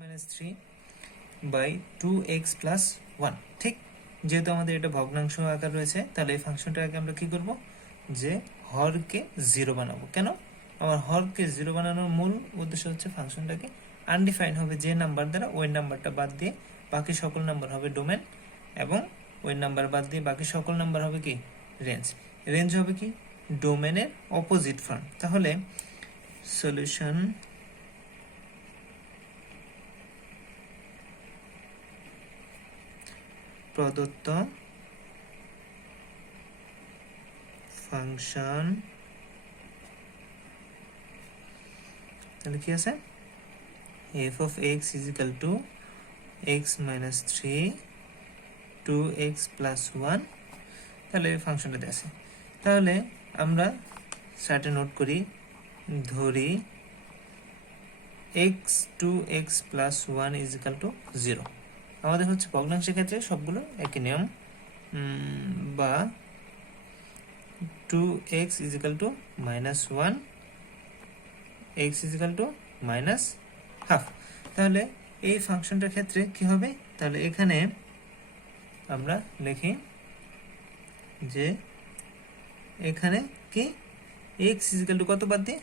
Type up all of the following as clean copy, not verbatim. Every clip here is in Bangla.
Minus three by two x plus one. ঠিক, যেহেতু আমাদের এটা ভগ্নাংশ আকার রয়েছে, তাহলে এই ফাংশনটাকে আমরা কি করব, যে হরকে জিরো বানাবো। কেন? আমার হরকে জিরো বানানোর মূল উদ্দেশ্য হচ্ছে ফাংশনটাকে আনডিফাইন হবে, যে নাম্বার দ্বারা ওই নাম্বারটা বাদ দিয়ে বাকি সকল নাম্বার হবে ডোমেন, এবং ওই নাম্বার বাদ দিয়ে বাকি সকল নাম্বার হবে কি রেঞ্জ। রেঞ্জ হবে কি ডোমেনের অপোজিট ফর্ম। তাহলে সলিউশন প্রদত্ত ফাংশন, তাহলে কি আছে, f of x is equal to x minus 3 2x plus 1। তাহলে এই ফাংশনটাতে আছে। তাহলে আমরা চার্টে নোট করি, ধরি x 2x plus 1 is equal to 0। আমাদের হচ্ছে ভগ্নাংশের ক্ষেত্রে সবগুলো একই নিয়ম, বা 2x is equal to minus 1, x is equal to minus half. তাহলে এই ফাংশনটার ক্ষেত্রে কি হবে, তাহলে এখানে আমরা লিখি যে এখানে কি x is equal to কত বাদ দিয়ে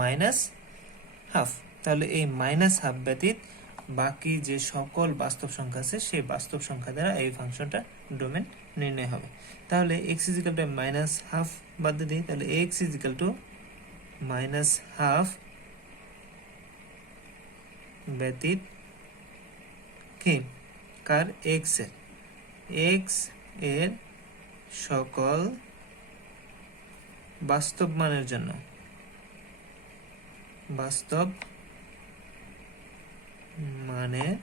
মাইনাস হাফ। তাহলে এই মাইনাস হাফ ব্যতীত বাকি যে সকল বাস্তব সংখ্যা আছে সেই বাস্তব সংখ্যা দ্বারা এই ফাংশনটা ডোমেন নির্ণয় হবে। তাহলে x is equal to minus half বাদ দিয়ে দিই, তাহলে x is equal to minus half ব্যতীত কি কার x এর সকল বাস্তব মানের জন্য, বাস্তব মানের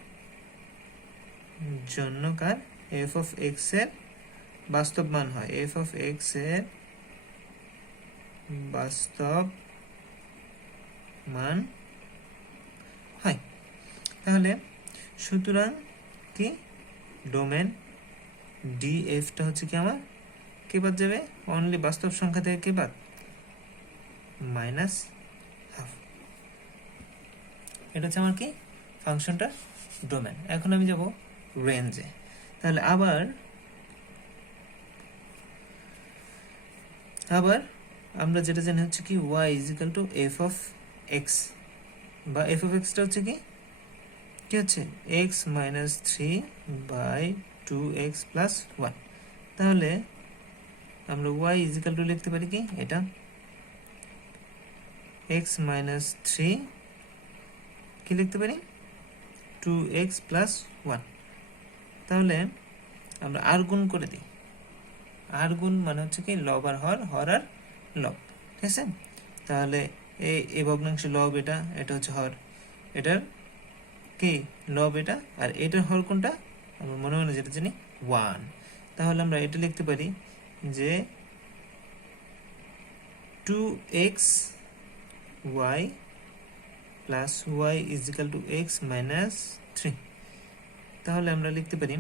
জন্য কার f of x এর বাস্তব মান হয়, f of x এর বাস্তব মান হয়। তাহলে সুতরাং কি ডোমেন df টা হচ্ছে কি আমার কে বাদ যাবে, অনলি বাস্তব সংখ্যা থেকে কে বাদ, মাইনাস হাফ। এটা হচ্ছে আমার কি ফাংশনটা ডোমেন। এখন আমি যাব রেঞ্জে। তাহলে আবার আমরা যেটা জানি হচ্ছে কি y is equal to f of x, বা f of x টা হচ্ছে কি হচ্ছে x minus 3 by 2x plus 1। তাহলে আমরা y is equal to লিখতে পারি কি এটা x minus 3 কি লিখতে পারি 2x plus 1। তাহলে আমরা আর গুণ করে দিই, আর গুণ মানে হচ্ছে কি লব আর হর, হর আর লব, ঠিক আছে। তাহলে এই ভগ্নাংশে লব এটা হচ্ছে হর, এটার কি লব এটা, আর এটার হর কোনটা আমরা মনে মনে যেটা জানি 1। তাহলে আমরা এটা লিখতে পারি যে 2x y plus y is equal to x minus 3। তাহলে আমরা লিখতে পারি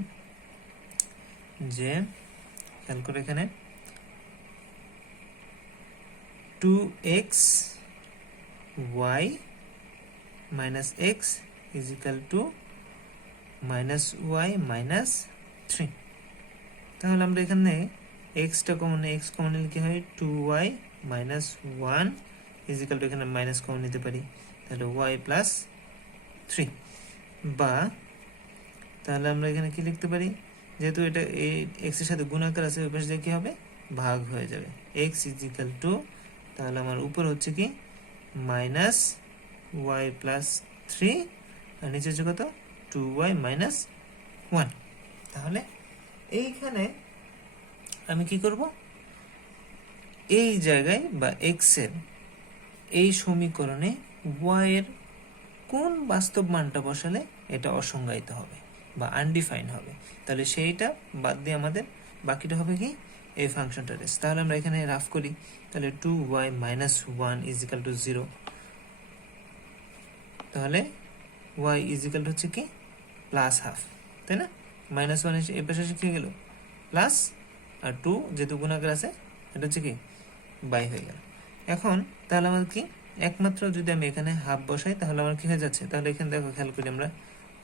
যে খেয়াল করে এখানে 2x y minus x is equal to minus y minus 3। তাহলে আমরা এখানে x টা কমন, x কমন নিলে কি হয় 2y minus 1 is equal to এখানে মাইনাস কমন নিতে পারি, তাহলে y plus 3। বা তাহলে আমরা এখানে কি লিখতে পারি, যেহেতু এটা এই x এর সাথে গুণাকার আছে, ওই পাশে দিয়ে কি হবে ভাগ হয়ে যাবে, x is equal to তাহলে আমার উপর হচ্ছে কি মাইনাস y plus 3, আর নিচে হচ্ছে কত 2y minus 1। তাহলে এইখানে আমি কি করব, এই জায়গায় বা x এর এই সমীকরণে y এর কোন বাস্তব মানটা বসালে এটা অসংজ্ঞায়িত হবে বা আনডিফাইন হবে, তাহলে সেইটা বাদ দিয়ে আমাদের বাকিটা হবে কি এই ফাংশনটা রেস। তাহলে আমরা এখানে রাফ করি, তাহলে 2y minus 1 is equal to 0। তাহলে y is equal to হচ্ছে কি প্লাস হাফ, তাই না, মাইনাস 1 এসে এই পাশে কি গেল প্লাস, আর 2 যেহেতু গুণাকার আছে এটা হচ্ছে কি বাই হয়ে গেল। এখন তাহলে আমাদের কি একমাত্র যদি আমি এখানে হাফ বসাই তাহলে আমার কি হয়ে যাচ্ছে, তাহলে এখানে দেখো খেয়াল করি আমরা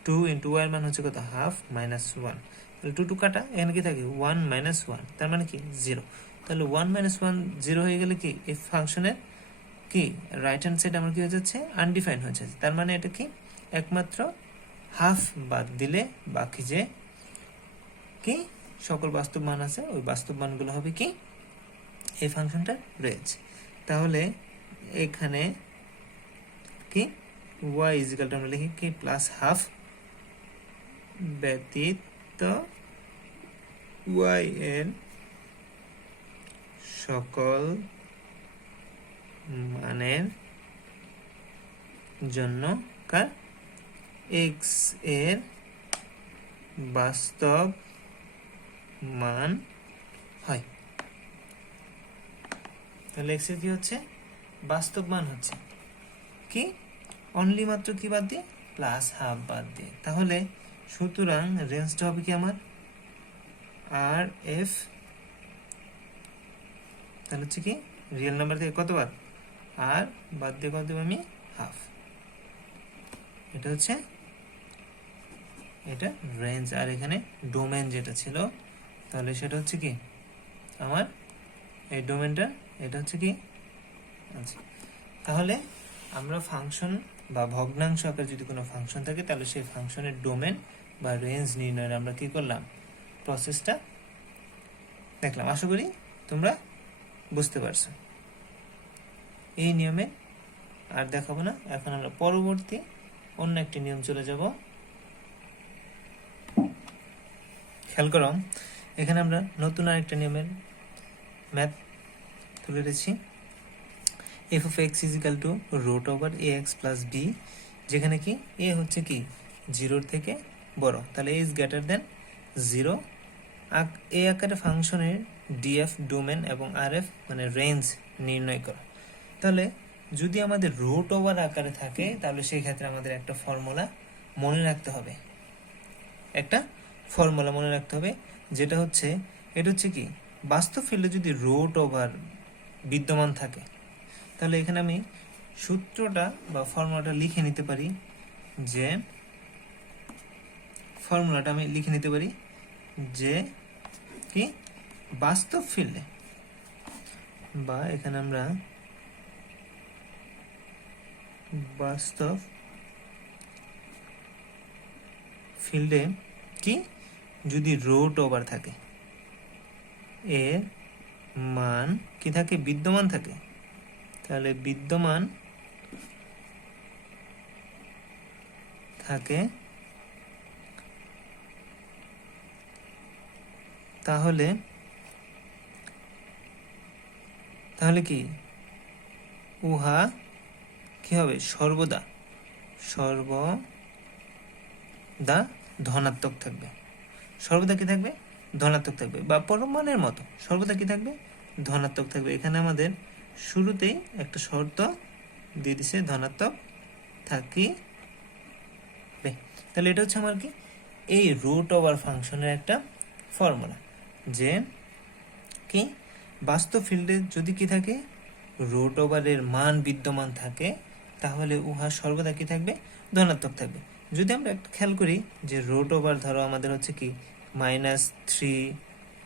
2 ইন্টু ওয়াই এর মান হচ্ছে কত, হাফ মাইনাস 1, তাহলে 2 কাটা, এখানে কি থাকে 1 মাইনাস 1, তার মানে কি 0। তাহলে 1 মাইনাস 1 0 হয়ে গেলে কি এই ফাংশনের কি রাইট হ্যান্ড সাইড আমার কি হয়ে যাচ্ছে, আনডিফাইন্ড হয়ে যাচ্ছে। তার মানে এটা কি একমাত্র হাফ বাদ দিলে বাকি যে কি সকল বাস্তব মান আছে ওই বাস্তব মানগুলো হবে কি এই ফাংশনটা রেঞ্জ। তাহলে এখানে কি y ইজিক্যাল টু আমরা লিখি কি প্লাস হাফ ব্যতীত y এর সকল মানের জন্য কার x এর বাস্তব মান হয়। তাহলে x এর কি হচ্ছে বাস্তব মান হচ্ছে কি অনলি মাত্র কি বাদ দিয়ে প্লাস হাফ বাদ দিয়ে। তাহলে সুতরাং রেঞ্জটা হবে কি আমার আর এফ, তাহলে হচ্ছে কি রিয়েল নাম্বার থেকে কত বাদ আর বাদ দিয়ে কত দেবো আমি হাফ, এটা হচ্ছে এটা রেঞ্জ। আর এখানে ডোমেন যেটা ছিল তাহলে সেটা হচ্ছে কি আমার এই ডোমেনটা, এটা হচ্ছে কি আচ্ছা। তাহলে আমরা ফাংশন বা ভগ্নাংশ আকারে যদি কোনো ফাংশন থাকে তাহলে সেই ফাংশনের ডোমেন বা রেঞ্জ নির্ণয়ের আমরা কি করলাম প্রসেসটা দেখলাম। আশা করি তোমরা বুঝতে পারছো। এই নিয়মে আর দেখাবো না, এখন আমরা পরবর্তী অন্য একটি নিয়ম চলে যাব। খেয়াল করো এখানে আমরা নতুন আরেকটা নিয়মের ম্যাথ তুলে রেখেছি, f of x is equal to root over ax plus b, যেখানে কি a হচ্ছে কি 0 থেকে বড়, তাহলে a is greater than 0। a আকারে ফাংশনের df ডোমেন এবং rf মানে রেঞ্জ নির্ণয় করো। তাহলে যদি আমাদের রুট ওভার আকারে থাকে তাহলে সেই ক্ষেত্রে আমাদের একটা ফর্মুলা মনে রাখতে হবে, যেটা হচ্ছে এটা হচ্ছে কি বাস্তব ফিল্ডে যদি রুট ওভার বিদ্যমান থাকে তাহলে এখানে আমি সূত্রটা বা ফর্মুলাটা লিখে নিতে পারি, যে কি বাস্তব ফিল্ডে বা এখানে আমরা বাস্তব ফিল্ডে কি যদি রুট ওভার থাকে এর মান কি থাকে বিদ্যমান থাকে, তাহলে বিদ্যমান থাকে তাহলে কি উহা কি হবে সর্বদা ধনাত্মক থাকবে, সর্বদা কি থাকবে ধনাত্মক থাকবে, বা পরম মানের মতো সর্বদা কি থাকবে ধনাত্মক থাকবে। এখানে আমাদের শুরুতেই একটা শর্ত দিয়ে দিছে ধনাত্মক থাকিবে। তাহলে এটা হচ্ছে আমার কি এই রুট ওভার ফাংশনের একটা ফর্মুলা, যে কি বাস্তব ফিল্ডে যদি কি থাকে রুট ওভারের মান বিদ্যমান থাকে তাহলে উহা সর্বদা কি থাকবে ধনাত্মক থাকবে। যদি আমরা একটা খেয়াল করি যে রুট ওভার ধরো আমাদের হচ্ছে কি -3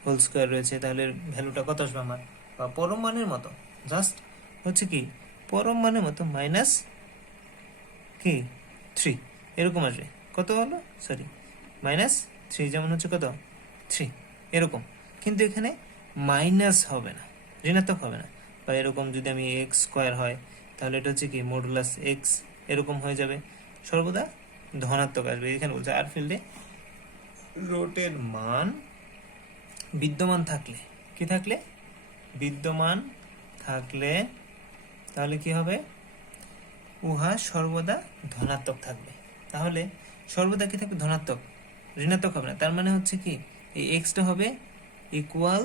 হোল স্কয়ার রয়েছে, তাহলে ভ্যালুটা কত আসবে আমার বা পরম মানের মতো জাস্ট হচ্ছে কি পরম মানের মতো -3 এরকম আসবে। কত হলো সরি -3 যেমন হচ্ছে কত 3 এরকম, কিন্তু এখানে মাইনাস হবে না, ঋণাত্মক হবে না। বা এরকম যদি আমি x স্কয়ার হয় তাহলে এটা হচ্ছে কি মডুলাস x এরকম হয়ে যাবে, সর্বদা ধনাত্মক আসবে। এখানে বলছে আর ফিল্ডে রুটের মান বিদ্যমান থাকলে তাহলে কি হবে উহা সর্বদা ধনাত্মক থাকবে। তাহলে সর্বদা কি থাকবে ধনাত্মক, ঋণাত্মক হবে না। তার মানে হচ্ছে কি এই এক্সটা হবে equal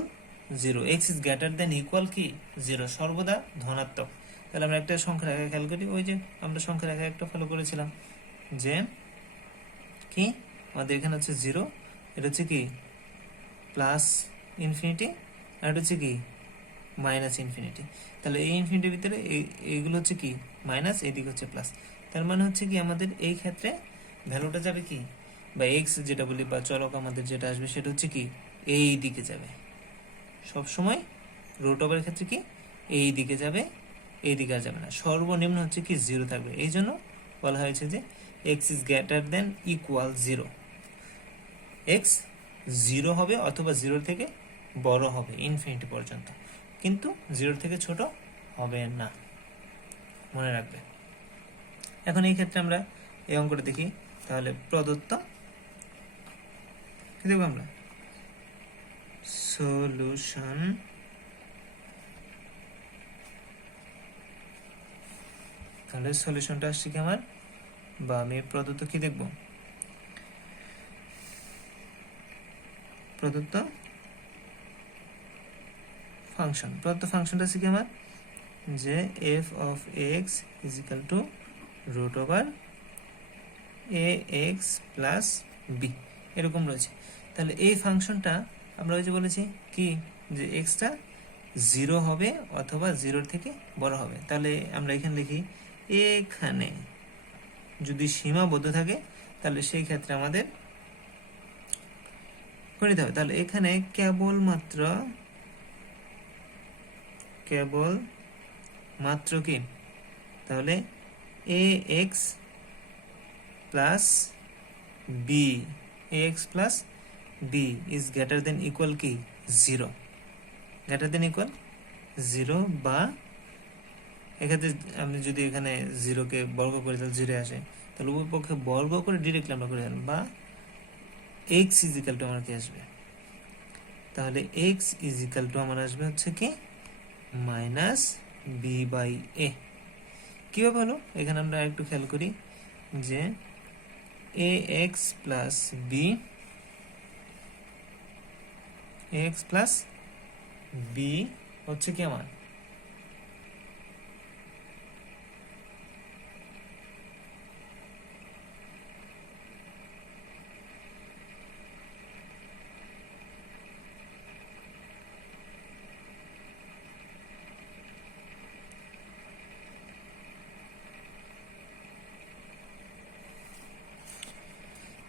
0, x is greater than equal কি 0, সর্বদা ধনাত্মক। তাহলে আমরা একটা সংখ্যা রেখা খেয়াল করি, ওই যে আমরা সংখ্যা রেখা একটা ফলো করেছিলাম যে কি আমাদের এখানে হচ্ছে 0, এটা হচ্ছে কি প্লাস ইনফিনিটি, আর এটা হচ্ছে কি মাইনাস ইনফিনিটি। তাহলে এই ইনফিনিটির ভিতরে এইগুলো হচ্ছে কি মাইনাস, এইদিকে হচ্ছে প্লাস। তার মানে হচ্ছে কি আমাদের এই ক্ষেত্রে ভ্যালুটা যাবে কি, বা এক্স যেটা বলি বা চলক আমাদের যেটা আসবে সেটা হচ্ছে কি এই দিকে যাবে সব সময়। রুট ওভারের ক্ষেত্রে কি এই দিকে যাবে, এই দিকে আর যাবে না, সর্বনিম্ন হচ্ছে কি 0 থাকবে। এই জন্য বলা হয়েছে যে x is greater than equal 0, x 0 হবে অথবা 0 থেকে বড় হবে ইনফিনিটি পর্যন্ত, কিন্তু 0 থেকে ছোট হবে না, মনে রাখবে। এখন এই ক্ষেত্রে আমরা এই অঙ্কটা দেখি। তাহলে প্রদত্ত কি দেখবো আমরা, সলিউশন। তাহলে সলিউশনটা আসছে কি আমার, বা আমি প্রদত্ত কি দেখব, প্রদত্ত ফাংশন। প্রদত্ত ফাংশনটা আছে কি আমার, যে f of x is equal to root over a x plus b, এরকম রয়েছে। তাহলে এই ফাংশনটা আমরা ওই যে বলেছি কি, যে এক্সটা 0 হবে অথবা 0 থেকে বড় হবে। তাহলে আমরা এখানে লিখি, এখানে যদি সীমাবদ্ধ থাকে তাহলে সেই ক্ষেত্রে আমাদের করে দিতে হবে। তাহলে এখানে কেবলমাত্র কি, তাহলে a x plus b, a x plus b is greater than equal কি 0, গ্রেটার দেন ইকুয়াল 0, বা এক্ষেত্রে আমি যদি এখানে 0-কে বর্গ করি তাহলে 0 আসে, তাহলে উভয় পক্ষে বর্গ করে ডিরেক্টলি আমরা করে দেন, বা এক্স ইজ ইকাল টু আমার কি আসবে, তাহলে এক্স ইজ ইকাল টু আমার আসবে হচ্ছে কি মাইনাস বি বাই এ। কীভাবে হলো এখানে আমরা একটু খেয়াল করি, যে a x plus b, x plus b হচ্ছে কি আমার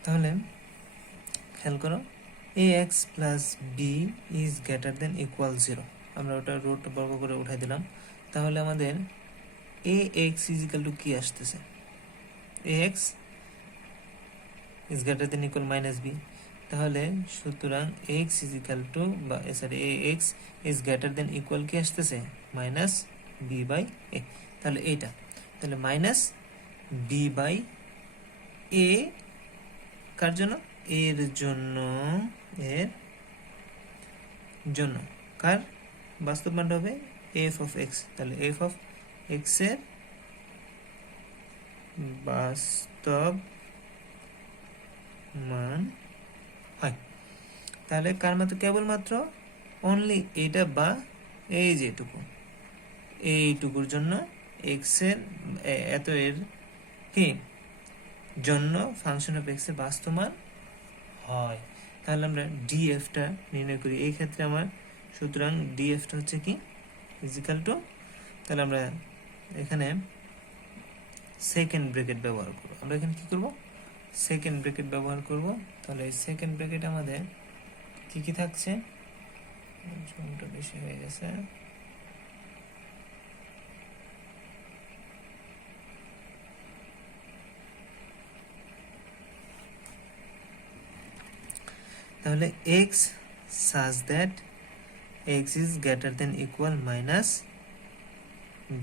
তাহলে খেয়াল করো, a x plus b is greater than equal 0, আমরা ওটা রুট বর্গ করে উঠাই দিলাম। তাহলে আমাদের a x is equal to কি আসতেছে, a x is greater than equal minus b. তাহলে সুতরাং এক্স ইজ ইকাল টু, বা sorry a x is greater than equal কি আসতেছে মাইনাস বি বাই এ। তাহলে এইটা, তাহলে মাইনাস বি বাই এ কার জন্য, এর জন্য, এর জন্য কার বাস্তব মানটা হবে এফ অফ এক্স। তাহলে এফ অফ এক্স এর বাস্তব মান হয়। তাহলে কার মাত্র, কেবলমাত্র অনলি এটা, বা এই যেটুকু, এইটুকুর জন্য এক্স এর এত এর কি জন্য ফাংশন অফ এক্স এর বাস্তব মান হয়। তাহলে আমরা ডিএফটা নির্ণয় করি এই ক্ষেত্রে আমার, সুতরাং ডিএফটা হচ্ছে কি ইজিক্যাল টু, তাহলে আমরা এখানে সেকেন্ড ব্র্যাকেট ব্যবহার করব। আমরা এখানে কি করব, সেকেন্ড ব্র্যাকেট ব্যবহার করব। তাহলে এই সেকেন্ড ব্র্যাকেট আমাদের কি কি থাকছে, জোনটা বেশি হয়ে গেছে, তাহলে x such that x is greater than equal minus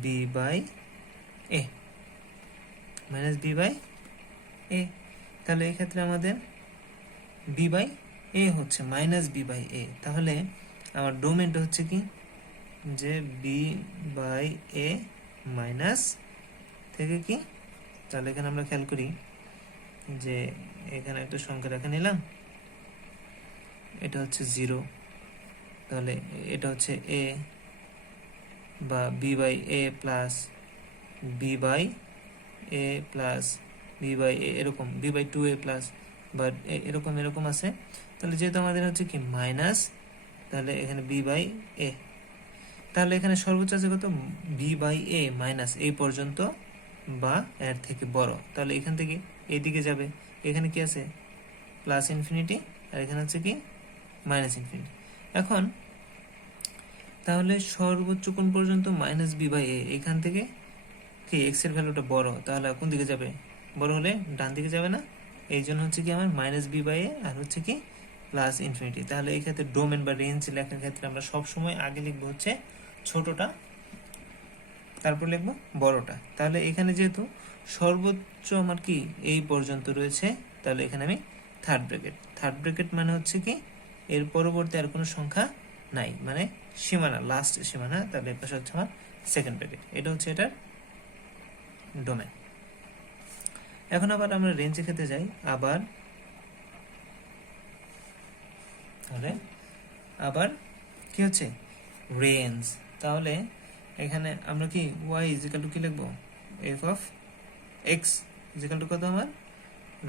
b by a, minus b by a। তাহলে এই ক্ষেত্রে আমাদের b by a হচ্ছে মাইনাস b by a। তাহলে আমার ডোমেনটা হচ্ছে কি, যে b by a মাইনাস থেকে কি, তাহলে এখানে আমরা খেয়াল করি যে এখানে একটা সংখ্যা রেখে নিলাম, এটা হচ্ছে 0, তাহলে এটা হচ্ছে a, বা b by a plus b by a plus b by a, এরকম b বাই 2a প্লাস, বা এরকম এরকম আছে। তাহলে যেহেতু আমাদের হচ্ছে কি মাইনাস, তাহলে এখানে b বাই a, তাহলে এখানে সর্বোচ্চ আছে কত, বি বাই এ মাইনাস এই পর্যন্ত বা এর থেকে বড়। তাহলে এখান থেকে এইদিকে যাবে, এখানে কি আছে প্লাস ইনফিনিটি আর এখানে হচ্ছে কি মাইনাস ইনফিনিটি। এখন তাহলে সর্বোচ্চ কোন পর্যন্ত, মাইনাস বি বাই এ, এখান থেকে কি এক্স এর ভ্যালুটা বড়, তাহলে কোন দিকে যাবে, বড় হলে ডান দিকে যাবে না, এই জন্য হচ্ছে কি আমার মাইনাস বি বাই এ আর হচ্ছে কি প্লাস ইনফিনিটি। তাহলে এই ক্ষেত্রে ডোমেন বা রেঞ্জ লেখার ক্ষেত্রে আমরা সবসময় আগে লিখবো হচ্ছে ছোটটা, তারপর লিখবো বড়টা। তাহলে এখানে যেহেতু সর্বোচ্চ আমার কি এই পর্যন্ত রয়েছে, তাহলে এখানে আমি থার্ড ব্র্যাকেট মানে হচ্ছে কি এর পরবর্তী আর কোনো সংখ্যা নাই, মানে সীমানা, লাস্ট সীমানা। তাহলে এর পাশে হচ্ছে আমার সেকেন্ড ব্র্যাকেট, এটা হচ্ছে এটার ডোমেন। এখন আবার আমরা রেঞ্জে ক্ষেত্রে যাই, আবার কি হচ্ছে রেঞ্জ। তাহলে এখানে আমরা কি y ইজিক্যাল টু কি লিখবো, f of x is equal to কত আমার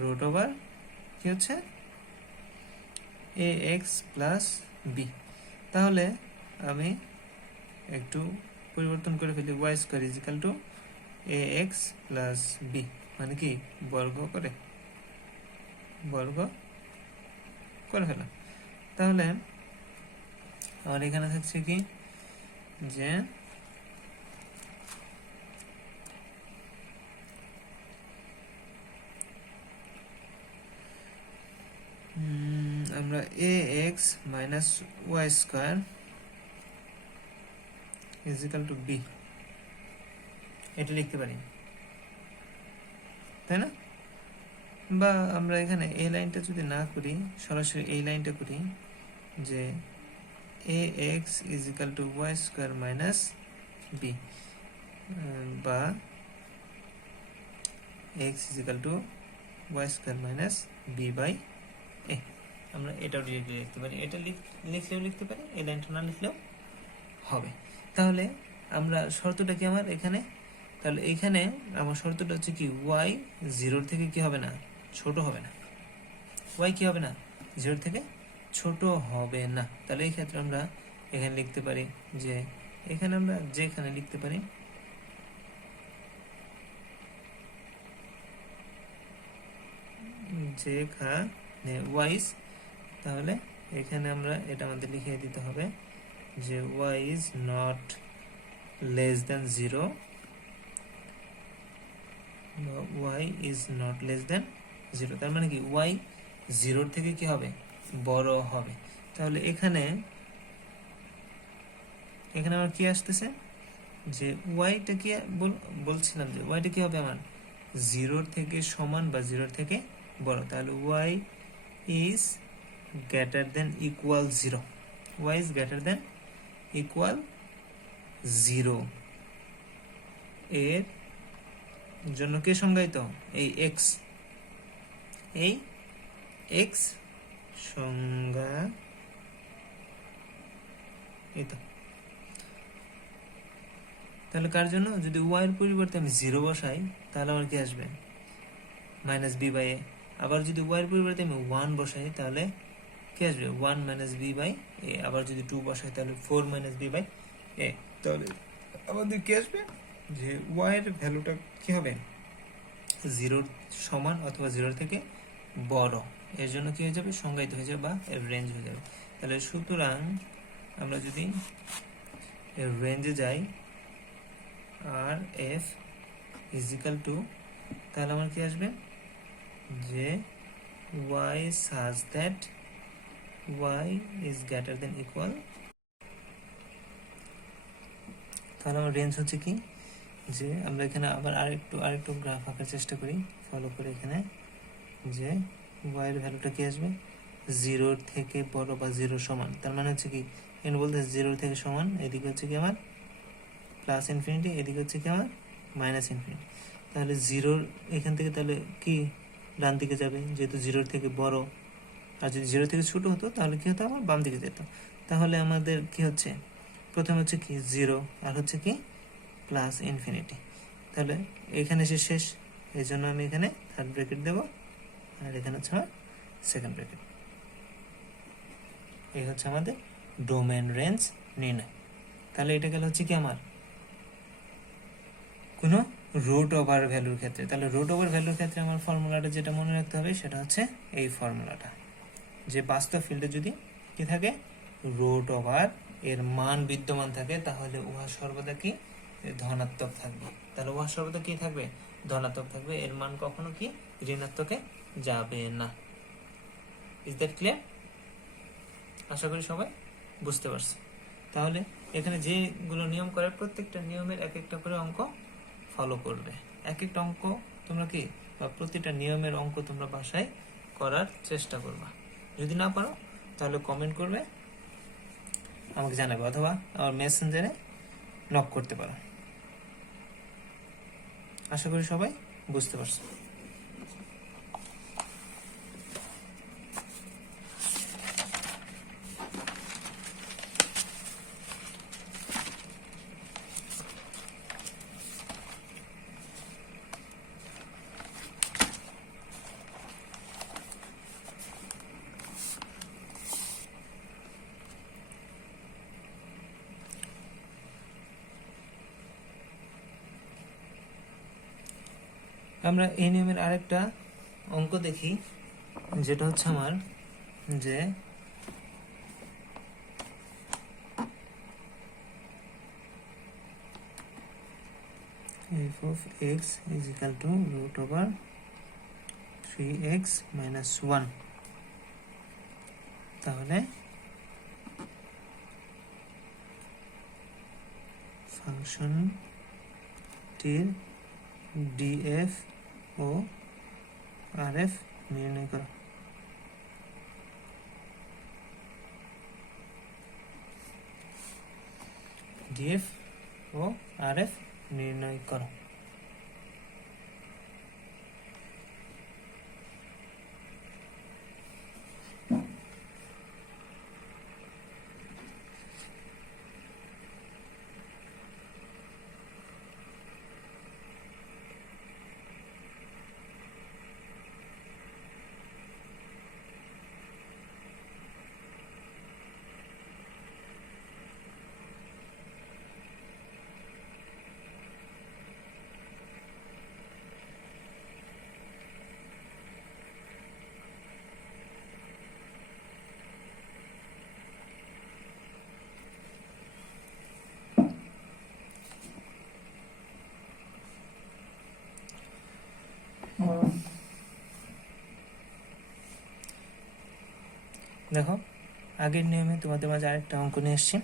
রুট ওভার কি হচ্ছে এ এক্স প্লাস বি। তাহলে আমি একটু পরিবর্তন করে ফেলি, ওয়াই স্কোয়ার ইজিক্যাল টু এ এক্স প্লাস বি, মানে কি বর্গ করে ফেলাম। তাহলে আমার এখানে থাকছে কি যে আমরা a x minus y square is equal to b এটা লিখতে পারি, তাই না? বা আমরা এখানে এই লাইনটা যদি না করি, সরাসরি এই লাইনটা করি যে a x is equal to y square minus b, বা x is equal to y square minus b by a, আমরা এটাও ডিরেক্টলি লিখতে পারি। এটা লিখলেও লিখতে পারি, এই লাইনটা না লিখলেও হবে। তাহলে আমরা শর্তটা কি আমার এখানে, তাহলে এখানে আমার শর্তটা হচ্ছে কি ওয়াই জিরোর থেকে কি হবে না, ছোট হবে না। ওয়াই কি হবে না, জিরোর থেকে ছোট হবে না। তাহলে এই ক্ষেত্রে আমরা এখানে লিখতে পারি যে এখানে আমরা যেখানে লিখতে পারি যেখানে ওয়াইজ, তাহলে এখানে আমরা এটা আমাদের লিখে দিতে হবে যে y is not less than zero, y is not less than zero. তার মানে কি ওয়াই জিরোর থেকে কি হবে, বড় হবে। তাহলে এখানে আমার কি আসতেছে যে ওয়াইটা কি বলছিলাম যে ওয়াইটা কি হবে আমার জিরোর থেকে সমান বা জিরোর থেকে বড়। তাহলে y is greater than equal zero, y is greater than equal zero এর জন্য কে সংজ্ঞায়িত, এই এক্স, এই এক্স সংজ্ঞায়িত। তাহলে কার জন্য, যদি ওয়াই এর পরিবর্তে আমি জিরো বসাই তাহলে আমার কি আসবে মাইনাস বি বাই এ। আবার যদি ওয়াই এর পরিবর্তে আমি ওয়ান বসাই তাহলে কি আসবে ওয়ান মাইনাস বি বাই এ। আবার যদি টু বসাই তাহলে four minus b by a. তাহলে আমাদের কি আসবে যে ওয়াই এর ভ্যালুটা কি হবে জিরোর সমান অথবা জিরোর থেকে বড়, এর জন্য কি হয়ে যাবে সংজ্ঞায়িত হয়ে যাবে বা এর রেঞ্জ হয়ে যাবে। তাহলে সুতরাং আমরা যদি এর রেঞ্জে যাই আর এফ ইজিক্যাল টু, তাহলে আমার কি আসবে যে y such that y is greater than equal, তাহলে আমার রেঞ্জ হচ্ছে কি যে আমরা এখানে আবার আরেকটু গ্রাফ আঁকার চেষ্টা করি, ফলো করে এখানে যে y এর ভ্যালুটা কি আসবে জিরোর থেকে বড় বা জিরো সমান। তার মানে হচ্ছে কি এখানে বলতে জিরোর থেকে সমান, এদিকে হচ্ছে কি আমার প্লাস ইনফিনিটি, এদিকে হচ্ছে কি আমার মাইনাস ইনফিনিটি। তাহলে জিরোর এখান থেকে তাহলে কি ডান দিকে যাবে, যেহেতু জিরোর থেকে বড়। আর যদি জিরো থেকে ছোট হতো তাহলে কি হতো, আমার বাম দিকে যেত। তাহলে আমাদের কি হচ্ছে প্রথমে হচ্ছে কি জিরো আর হচ্ছে কি প্লাস ইনফিনিটি। তাহলে এখানে শেষ, এই জন্য আমি এখানে থার্ড ব্র্যাকেট দেবো আর এখানে হচ্ছে আমার সেকেন্ড ব্র্যাকেট। এই হচ্ছে আমাদের ডোমেন রেঞ্জ নির্ণয়। তাহলে এটা গেল হচ্ছে কি আমার কোনো রুট ওভার ভ্যালুর ক্ষেত্রে। তাহলে রুট ওভার ভ্যালুর ক্ষেত্রে আমার ফর্মুলাটা যেটা মনে রাখতে হবে সেটা হচ্ছে এই ফর্মুলাটা, যে বাস্তব ফিল্ডে যদি কি থাকে রুট ওভার এর মান বিদ্যমান থাকে তাহলে উহা সর্বদা কি ধনাত্মক থাকবে। তাহলে উহা সর্বদা কি থাকবে ধনাত্মক থাকবে, এর মান কখনো কি ঋণাত্মকে যাবে না। Is that clear? আশা করি সবাই বুঝতে পারছে। তাহলে এখানে যেগুলো নিয়ম করে প্রত্যেকটা নিয়মের এক একটা করে অঙ্ক ফলো করবে। এক একটা অঙ্ক তোমরা কি বা প্রতিটা নিয়মের অঙ্ক তোমরা বাসায় করার চেষ্টা করবা। যদি না পারো তাহলে কমেন্ট করবে, আমাকে জানাবে, অথবা আমার মেসেঞ্জারে নক করতে পারো। আশা করি সবাই বুঝতে পারছো। আমরা এই নিয়মের আরেকটা অঙ্ক দেখি, যেটা হচ্ছে আমার যে f of x is equal to root over 3x minus 1। তাহলে ফাংশনটির df ও rf নির্ণয় করো। df ও rf নির্ণয় করো। দেখো আগের নিয়মে তোমাদের মাঝে আরেকটা অঙ্ক নিয়ে এসছি।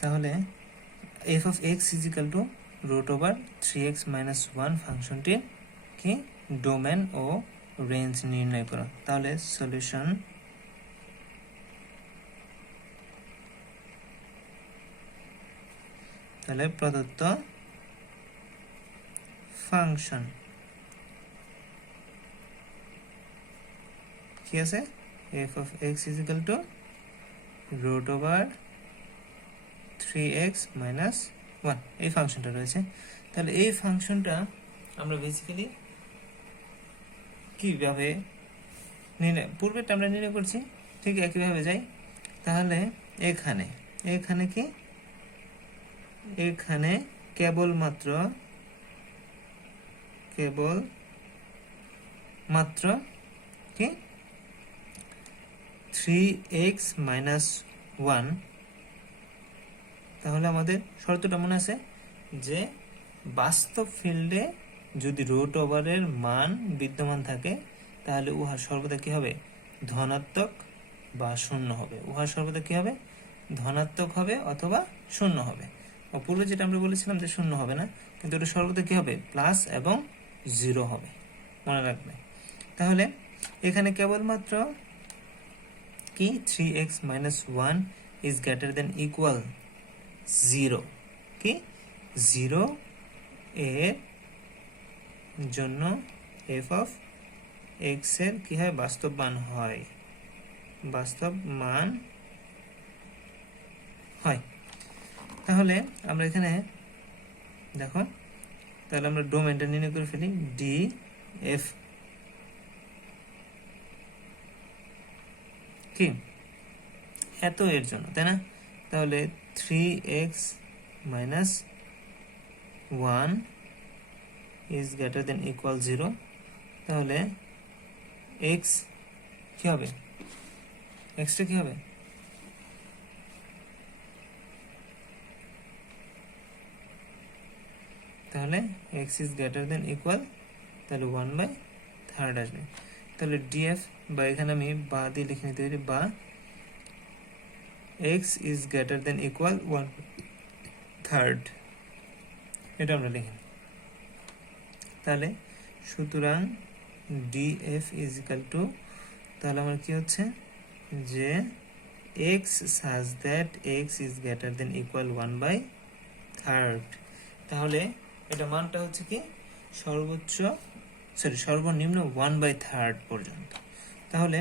তাহলে f of x is equal to root over 3x minus 1 ফাংশনটির কি ডোমেন ও রেঞ্জ নির্ণয় করো। তাহলে সলিউশন তাহলে প্রদত্ত ফাংশন কি আছে f of x is equal to root over 3x minus 1 এই ফাংশনটা রয়েছে। তাহলে এই ফাংশনটা আমরা বেসিক্যালি কিভাবে পূর্বেটা আমরা নির্ণয় করছি ঠিক একইভাবে যাই। তাহলে এখানে কি এখানে কেবলমাত্র কি 3x minus 1। তাহলে আমাদের শর্তটা মনে আছে যে বাস্তব ফিল্ডে যদি রুট ওভারের মান বিদ্যমান থাকে তাহলে উহা সর্বদা কি হবে ধনাত্মক বা শূন্য হবে। উহা সর্বদা কি হবে ধনাত্মক হবে অথবা শূন্য হবে। পূর্বে যেটা আমরা বলেছিলাম যে শূন্য হবে না, কিন্তু ওটা সর্বদা কি হবে প্লাস এবং 0 হবে, মনে রাখবে। তাহলে এখানে কেবলমাত্র কি 3x minus 1 is greater than equal 0 কি 0 এর জন্য f of x এর কি হয় বাস্তব মান হয়। তাহলে আমরা এখানে দেখো, তাহলে আমরা ডোমেনটা নির্ণয় করে ফেলি df কি এত এর জন্য, তাই না? তাহলে 3x minus 1 is greater than equal 0, তাহলে x কি হবে, x টা কি হবে, তাহলে x is greater than equal, তাহলে 1/3 আসবে। তাহলে df বা এখানে আমি বা দিয়ে লিখে নিতে পারি, বা x is greater than equal 1/3, এটা আমরা লিখি। তাহলে সুতরাং df is equal to, তাহলে আমার কি হচ্ছে যে x such that x is greater than equal 1/3, তাহলে এটা মানটা হচ্ছে কি সর্বনিম্ন 1/3 পর্যন্ত। তাহলে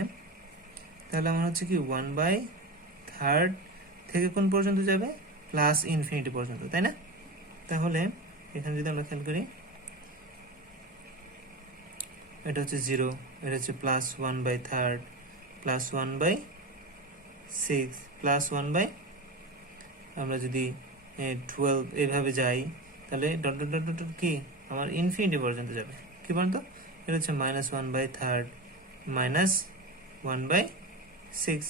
আমার হচ্ছে কি 1/3 থেকে কোন পর্যন্ত যাবে, প্লাস ইনফিনিটি পর্যন্ত, তাই না? তাহলে এখানে যদি আমরা খেয়াল করি, এটা হচ্ছে 0, এটা হচ্ছে প্লাস 1/3 প্লাস 1/6 প্লাস 1/, আমরা যদি 12 এইভাবে যাই, তাহলে ডট ডট ডট ডট কি আমার ইনফিনিটি পর্যন্ত যাবে। কি পর্যন্ত? এটা হচ্ছে -1/3 -1/6,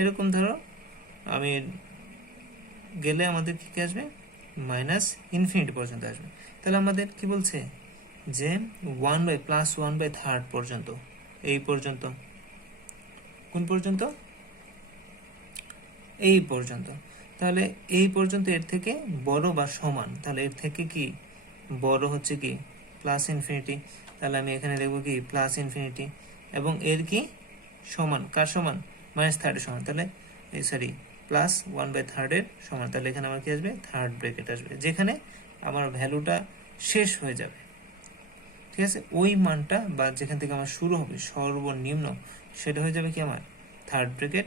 এরকম ধরো আমি গেলে আমাদের কি আসবে, মাইনাস ইনফিনিটি পর্যন্ত আসবে। তাহলে আমাদের কি বলছে যে 1/+1/3 পর্যন্ত, এই পর্যন্ত, কোন পর্যন্ত, এই পর্যন্ত। তাহলে এই পর্যন্ত এর থেকে বড় বা সমান, তাহলে এর থেকে কি বড় হচ্ছে কি প্লাস ইনফিনিটি, তাহলে আমি এখানে লিখবো কি প্লাস ইনফিনিটি, এবং এর কি সমান, কার সমান, -3 এর সমান, তাহলে সরি প্লাস 1/3 এর সমান, তাহলে এখানে আমার কি আসবে, থার্ড ব্র্যাকেট আসবে, যেখানে আমার ভ্যালুটা শেষ হয়ে যাবে। ঠিক আছে, ওই মানটা বা যেখান থেকে আমার শুরু হবে সর্বনিম্ন, সেটা হয়ে যাবে কি আমার থার্ড ব্র্যাকেট,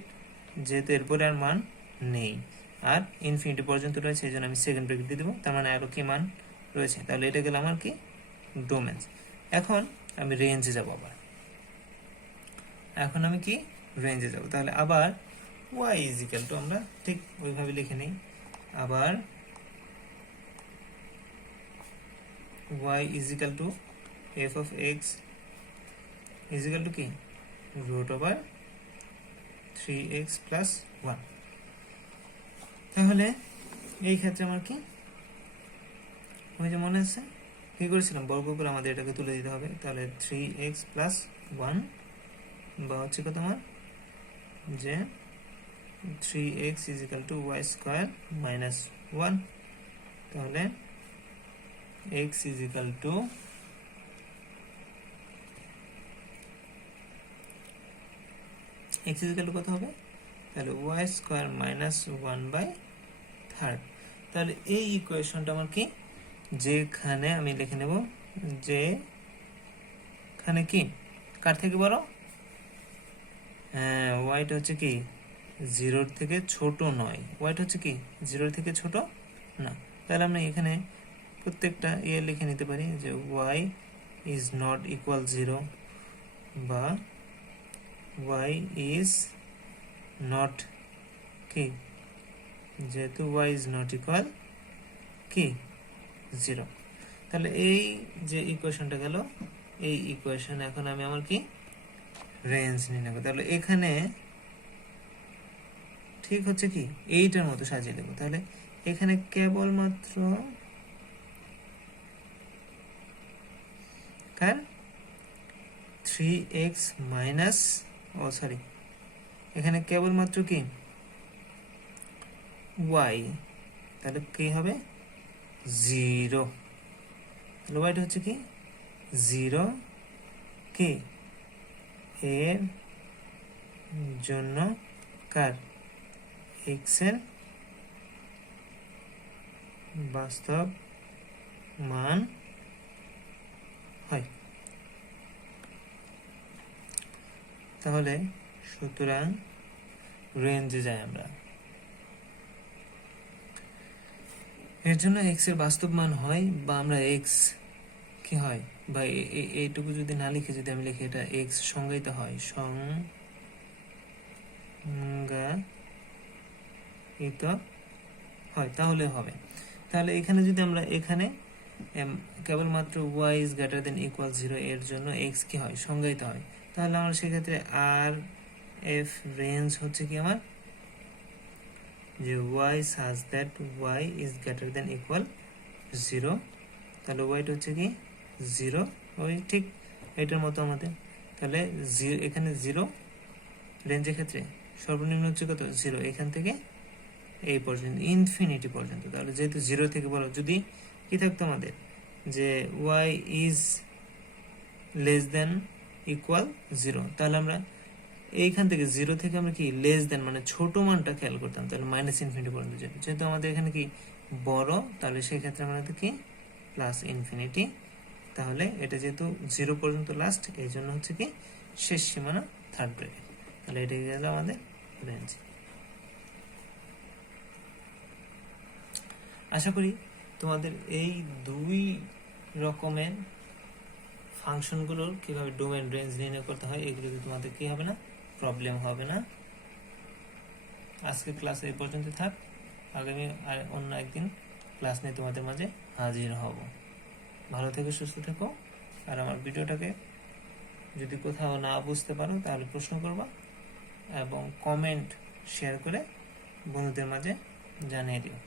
যেহেতু এরপরে আর মান নেই, আর ইনফিনিটি পর্যন্ত রয়েছে, এই জন্য আমি সেকেন্ড ব্র্যাকেট দিয়ে দেবো, তার মানে আরও কি মান রয়েছে। তাহলে এটা গেল আমার কি ডোমেন। এখন আমি রেঞ্জে যাব, আবার এখন আমি কি রেঞ্জে যাব। তাহলে আবার y ইজ ইকুয়াল টু, আমরা ঠিক ওইভাবে লিখে নিই, আবার y is equal to f of x is equal to কি √3x plus 1। তাহলে এই ক্ষেত্রে আমার কি, ওই যে মনে আছে কি করেছিলাম, বর্গ করে আমাদের এটাকে তুলে দিতে হবে। তাহলে 3x plus 1 বা হচ্ছে কত আমার, যে 3x is equal to y square minus 1, তাহলে x is equal to কত হবে, তাহলে y square minus 1/3। তাহলে এই ইকুয়েশনটা আমার কি, যেখানে আমি লিখে নেব যে এখানে কি কার থেকে বড়, হ্যাঁ ওয়াইটা হচ্ছে কি 0 থেকে ছোট নয়, ওয়াইটা হচ্ছে কি 0 থেকে ছোট না। তাহলে আমরা এখানে প্রত্যেকটা লিখে নিতে পারি যে y is not equal 0, বা y is not কি, যেহেতু y is not equal কি 0। তাহলে এই যে ইকুয়েশনটা গেল, এই ইকুয়েশন এখন আমি আমার কি রেঞ্জ নিয়ে নেব। তাহলে এখানে ঠিক হচ্ছে কি এইটার মতো সাজিয়ে দেবো। তাহলে এখানে কেবলমাত্র কার 3x মাইনাস, ও সরি এখানে কেবলমাত্র কি y, তাহলে কি হবে 0, তাহলে ওয়াইটা হচ্ছে কি 0 কি এর জন্য কার x এর বাস্তব মান হয়। তাহলে সুতরাং রেঞ্জে যাই আমরা, এর জন্য x এর বাস্তব মান হয়, বা আমরা x কি হয়, বা এইটুকু যদি না লিখে যদি আমি লিখি এটা x সংজ্ঞায়িত হয়, সংজ্ঞায়িত হয় তাহলে হবে। তাহলে এখানে যদি আমরা এখানে কেবলমাত্র y is greater than equal 0 এর জন্য x কি হয়, সংজ্ঞায়িত হয়, তাহলে আমরা সেক্ষেত্রে আর এফ রেঞ্জ হচ্ছে কি আমার যে y such that y is greater than equal 0, তাহলে ওয়াইটা হচ্ছে কি 0, ওই ঠিক এটার মতো আমাদের। তাহলে এখানে 0 রেঞ্জের ক্ষেত্রে সর্বনিম্ন হচ্ছে কত 0, এখান থেকে এই পর্যন্ত ইনফিনিটি পর্যন্ত। তাহলে যেহেতু 0 থেকে বড়, যদি কি থাকতো আমাদের যে y is less than equal 0, তাহলে আমরা এইখান থেকে 0 থেকে আমরা কি লেস দেন মানে ছোট মানটা খেয়াল করতাম, তাহলে মাইনাস ইনফিনিটি পর্যন্ত যাবে। যেহেতু আমাদের এখানে কি বড়, তাহলে সেই ক্ষেত্রে আমরা কি প্লাস ইনফিনিটি। তাহলে এটা যেহেতু 0 পর্যন্ত লাস্ট, এই জন্য হচ্ছে কি শেষ সীমানা থার্ড ব্র্যাকেট। তাহলে এটা গেল আমাদের রেঞ্জ। আশা করি তোমাদের এই দুই রকমের ফাংশনগুলোর কিভাবে ডোমেন রেঞ্জ নির্ণয় করতে হয় এগুলোতে তোমাদের কি হবে না, প্রবলেম হবে না। আজকে ক্লাস এই পর্যন্ত থাক, আগামী আর অন্য একদিন ক্লাস নিয়ে তোমাদের মাঝে হাজির হব। ভালো থেকো, সুস্থ থেকো। আর আমার ভিডিওটাকে যদি কোথাও না বুঝতে পারো তাহলে প্রশ্ন করবা এবং কমেন্ট শেয়ার করে বন্ধুদের মাঝে জানিয়ে দিও।